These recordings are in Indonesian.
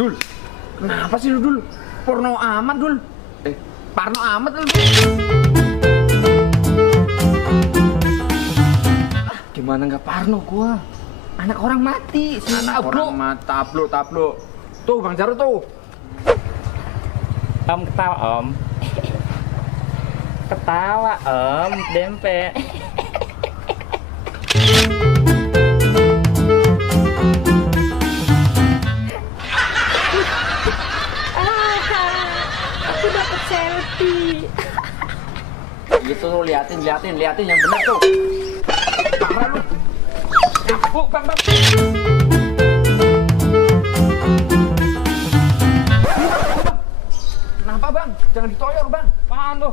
Dul, kenapa sih lu Dul? Porno amat Dul. Parno amat lu. Gimana nggak parno gua? Anak orang mati. Anak orang mati, tablo. Tuh Bang Jarwo tuh. Om ketawa om. Ketawa om, dempet. Aku dapat selfie. Gitu tuh, liatin yang benar tuh. Parah lu. Bang. Kenapa Bang? Jangan ditoyor Bang. Apaan lu?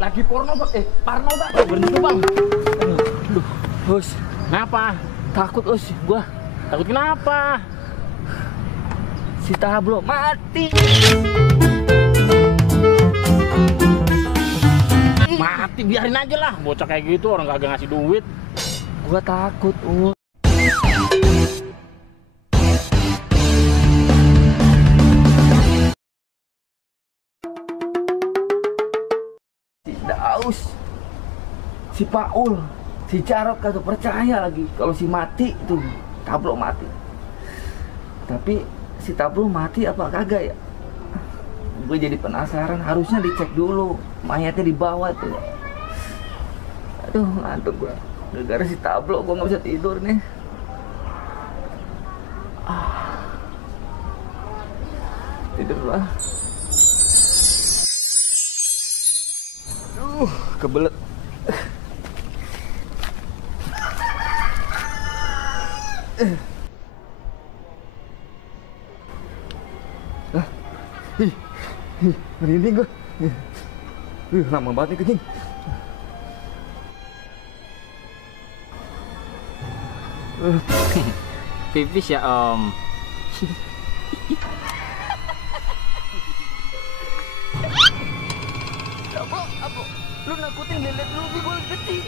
Lagi porno Bang. Parno Bang. Berhenti bang. Aduh, Us. Kenapa? Takut Us, gua. Takut kenapa? Si Tablo mati. Mati biarin aja lah. Bocah kayak gitu orang kagak ngasih duit. Gua takut, Si Daus, si Paul, si Jarod kagak percaya lagi kalau si mati tuh Tablo mati. Tapi si Tablo mati apa kagak ya? Gue jadi penasaran, harusnya dicek dulu mayatnya di bawah tuh. Aduh, ngantuk gue. Gara-gara si Tablo gue nggak bisa tidur nih. Tidur lah. Kebelet. Merinding gue. Lama banget nih kencing. Pipis ya om. Apa? Lu nakutin nenek lu di gua kecil.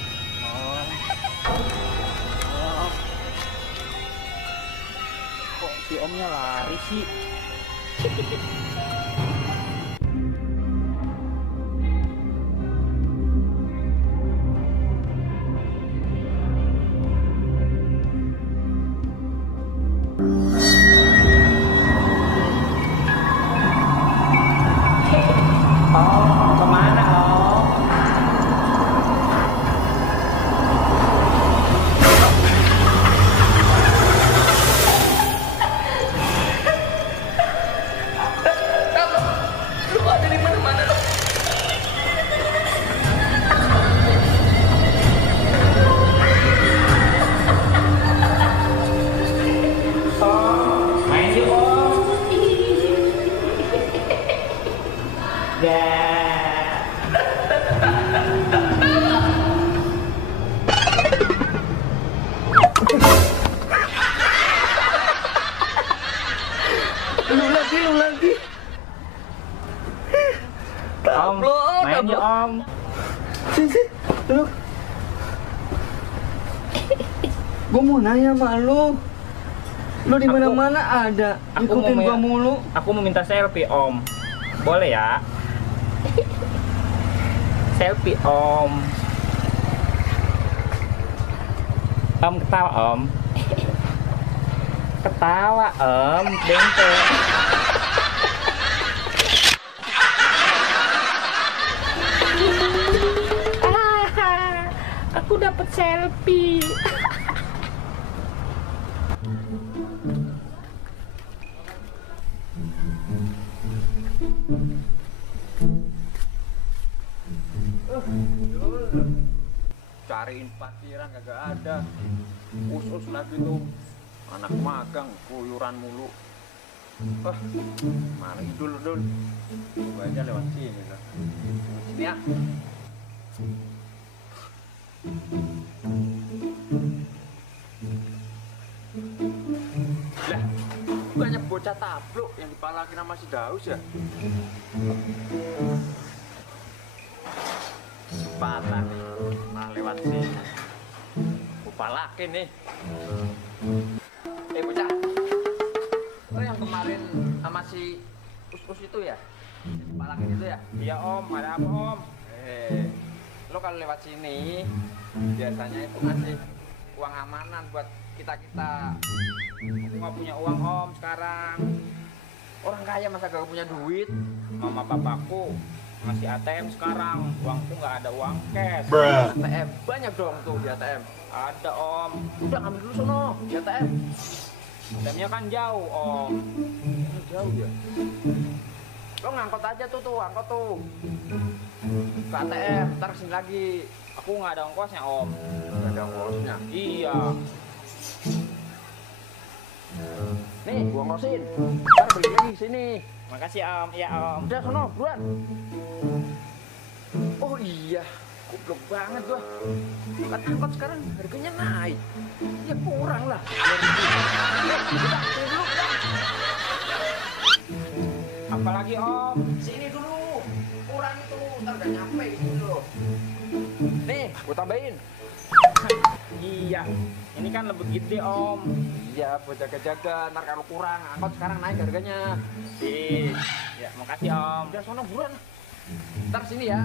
Kok si omnya lari sih? Om, kemana om? Lu ada di mana-mana lo. Main yuk om. Lu lagi. Om, main yuk om. Sini, lu. Gua mau nanya sama lu. Lu di mana-mana ada. Ikutin gua mulu. Aku mau minta selfie om. Boleh ya? Selfie om. Om ketawa om. Ketawa om, dempet. Aku dapat selfie. Cariin parkiran kagak ada. Usus lagi tuh. Anak magang kuyuran mulu. Mari dul. Gua aja lewat sini lah. Sini ya. Lah, banyak bocah Tablo yang dipalakin sama si Daus ya. Patah nih, nah lewat sini. Gua palakin nih. Bocah. yang kemarin sama si Us itu ya? Si Palangin itu ya? Iya om, ada apa om? Lo kalau lewat sini biasanya itu ngasih uang amanan buat kita-kita. Aku nggak punya uang om sekarang. Orang kaya masa gak punya duit? Mama papaku ngasih ATM sekarang. Uangku nggak ada uang cash. ATM banyak dong tuh di ATM. Ada om. Udah ngambil dulu sono di ATM. ATM-nya kan jauh om. Jauh ya. Lo ngangkot aja tuh, angkot tuh. Ke ATM, ntar kesini lagi. Aku nggak ada ongkosnya om. Gak ada ongkosnya. Iya. Nih, gua ngosin. Ntar beli lagi sini. Makasih om. Iya om. Udah sono, buruan. Oh iya, goblok banget gua. Kan angkot sekarang harganya naik. Ya kurang lah. Apalagi om? Sini dulu. Kurang itu, ntar udah nyampe gitu loh. Nih, gua tambahin. Iya. Ini kan lebih gede om. Iya, buat jaga-jaga. Ntar kalau kurang, angkot sekarang naik harganya. Ya, makasih om. Udah sono buruan. Ntar sini ya.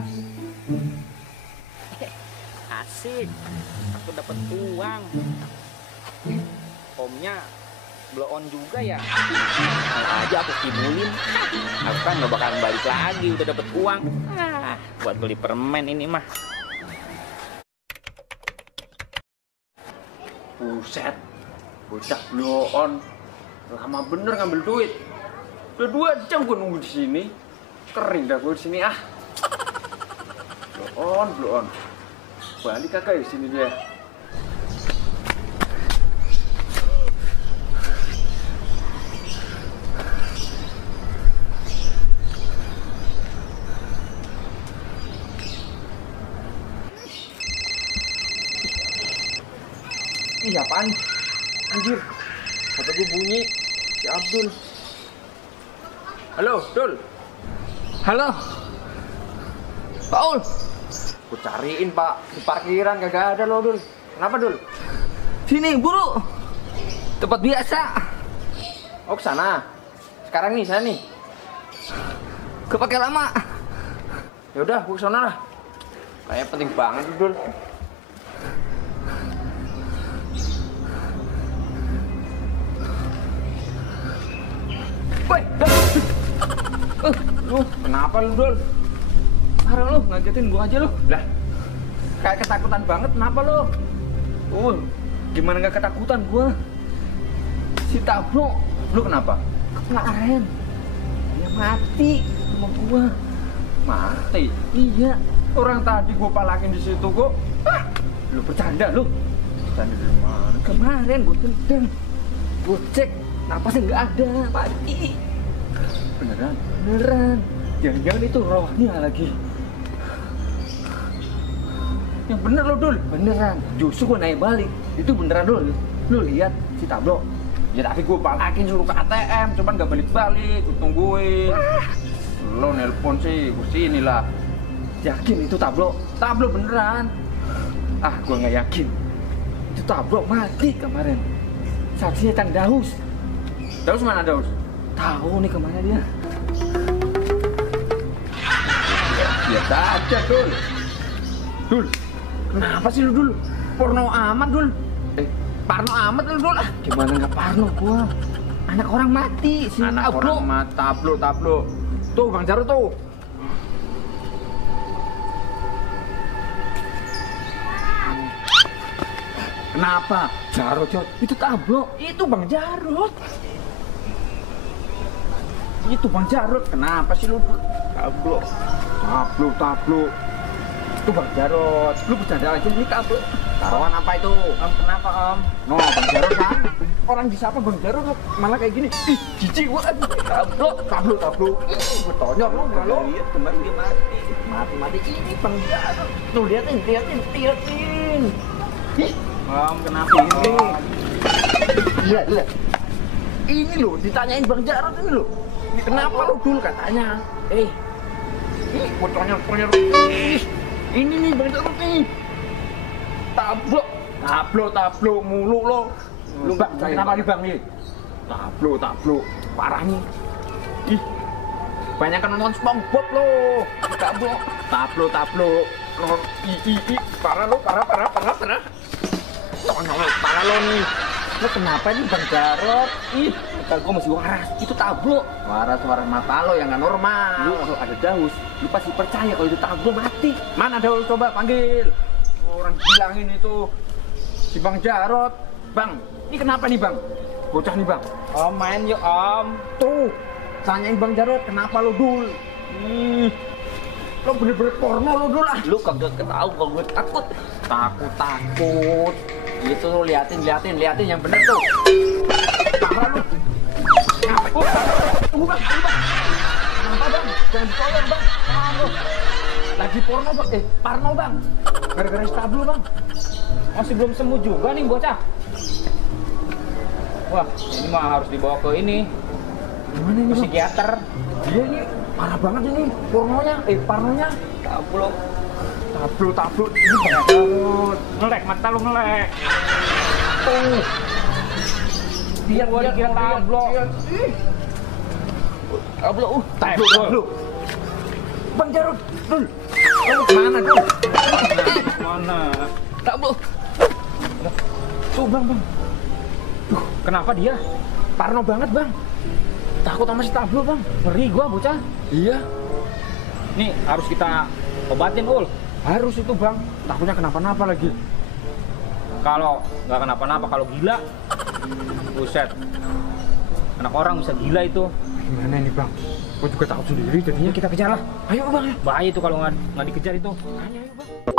Asik. Aku dapat uang. Omnya blow on juga ya. Kalau aja aku kibulin. Aku kan nggak bakalan balik lagi. Udah dapat uang. Buat beli permen ini mah. Buset, bocah blow on. Lama bener ngambil duit. Udah 2 jam gue nunggu di sini. Kering dah gue di sini ah. Blow on. Balik kakak di sini dia. Ih, apaan? Anjir, HP gue bunyi. Si Abdul. Halo, Dul. Halo. Paul. Gue cariin, Pak. Di parkiran kagak ada lo, Dul. Kenapa, Dul? Sini, buru. Tempat biasa. Oh, kesana. Sekarang nih, saya nih. Kepake lama. Ya udah, gue kesana lah. Kayaknya penting banget, Dul. Woi, Lu, kenapa lu, Dul? parah lu, ngagetin gua aja lu. Lah, kayak ketakutan banget, kenapa lu? Gimana gak ketakutan gua? Si Tablo, Lu kenapa? kemarin dia mati sama gua. Mati. Iya, Orang tadi gue palakin di situ kok. lu bercanda lu. Tadi dari mana? Kemarin gua tendang, gua cek napasnya nggak ada, mati. Beneran? Beneran. Jangan-jangan itu rohnya lagi. Yang bener lo, Dul. Beneran. Justru gua naik balik. Itu beneran lu. Lu lihat si Tablo. Ya tapi gue palakin suruh ke ATM, cuman gak balik-balik, gue tungguin. Lo nelpon sih, gue sini lah. Yakin itu Tablo? Tablo beneran. Ah, gua nggak yakin. Itu Tablo mati kemarin. Saksinya Kang Daus. Daus mana Daus? Tahu nih kemana dia? Biasa aja, Dul. Dul, kenapa sih lu, Dul? Porno amat, Dul. Parno amat lu, Dul. Gimana nggak parno gua? Anak orang mati si Anak Tablo. orang mah Tablo. Tuh, Bang Jarot tuh. Kenapa? Jarot. Itu Tablo. Itu Bang Jarot. Itu Bang Jarot. Kenapa sih lu? Tablo. Itu Bang Jarot. Lu bercanda aja ini Tablo. Taruhan apa itu? Om kenapa om? No, Bang Jarot kan? Orang disapa Bang Jarot malah kayak gini. Ih, jijik gua. Tablo. Ih, gua tonyok lu enggak lu? Lihat kemarin dia mati. Mati ini Bang Jarot. Tuh liatin. Ih, Om kenapa ini? iya. Ini loh, ditanyain Bang Jarot ini loh. Kenapa lu dulu katanya? Gua tonyok. Ih, ini nih Bang Jarot nih. Tablo mulu lo. Lu Bang, kenapa nih Bang nih? Tablo. parah nih. Ih, banyak kan nonton SpongeBob lo. Tablo. Parah lo, parah. Tolong parah lo nih. Lo kenapa nih Bang Jarot? Ih, Ntar gua masih waras. Itu tablo. suara mata lo yang nggak normal. Lu kalau ada Daus, lu pasti percaya kalau itu tablo mati. Mana Daul, coba panggil. Orang bilangin itu si Bang Jarot. Bang, ini kenapa nih Bang? Bocah nih Bang. Om main yuk om. Tuh, tanyain Bang Jarot, kenapa lo Dul? Lo bener-bener porno lo Dul ah. Lu kagak ketahu kalau gue takut. Takut. Itu lo liatin yang bener tuh. Parah lo. Ngapain? Tunggu Bang. Kenapa Bang? Jangan ditolong Bang. Parah lo. Lagi porno Bang. Parno Bang. Gara-gara stablo Bang. Masih belum sembuh juga nih bocah. Wah, ini mah harus dibawa ke ini, Gimana ini ke Bang? psikiater. Dia ini parah banget ini pornonya. Parnonya. Tablo. Tablo. Ini Bang Jarot. Ngelek, mata lu ngelek. Tuh. Biar gua dikira tablo. Tablo, Tablo. Bang Jarot, Dul. Lo kemana Dul? Mana? tablo. Tuh Bang. Kenapa dia? Parno banget Bang. Takut sama si tablo Bang. Ngeri gua bocah. Iya. Nih harus kita obatin ul. Harus itu Bang. Takutnya kenapa-napa lagi. Kalau nggak kenapa-napa, kalau gila, buset. Anak orang bisa gila itu. Gimana ini Bang? Gue juga takut sendiri jadinya. Kita kejar lah. Ayo Bang ya. Bahaya itu kalau nggak dikejar itu. Ayo Bang.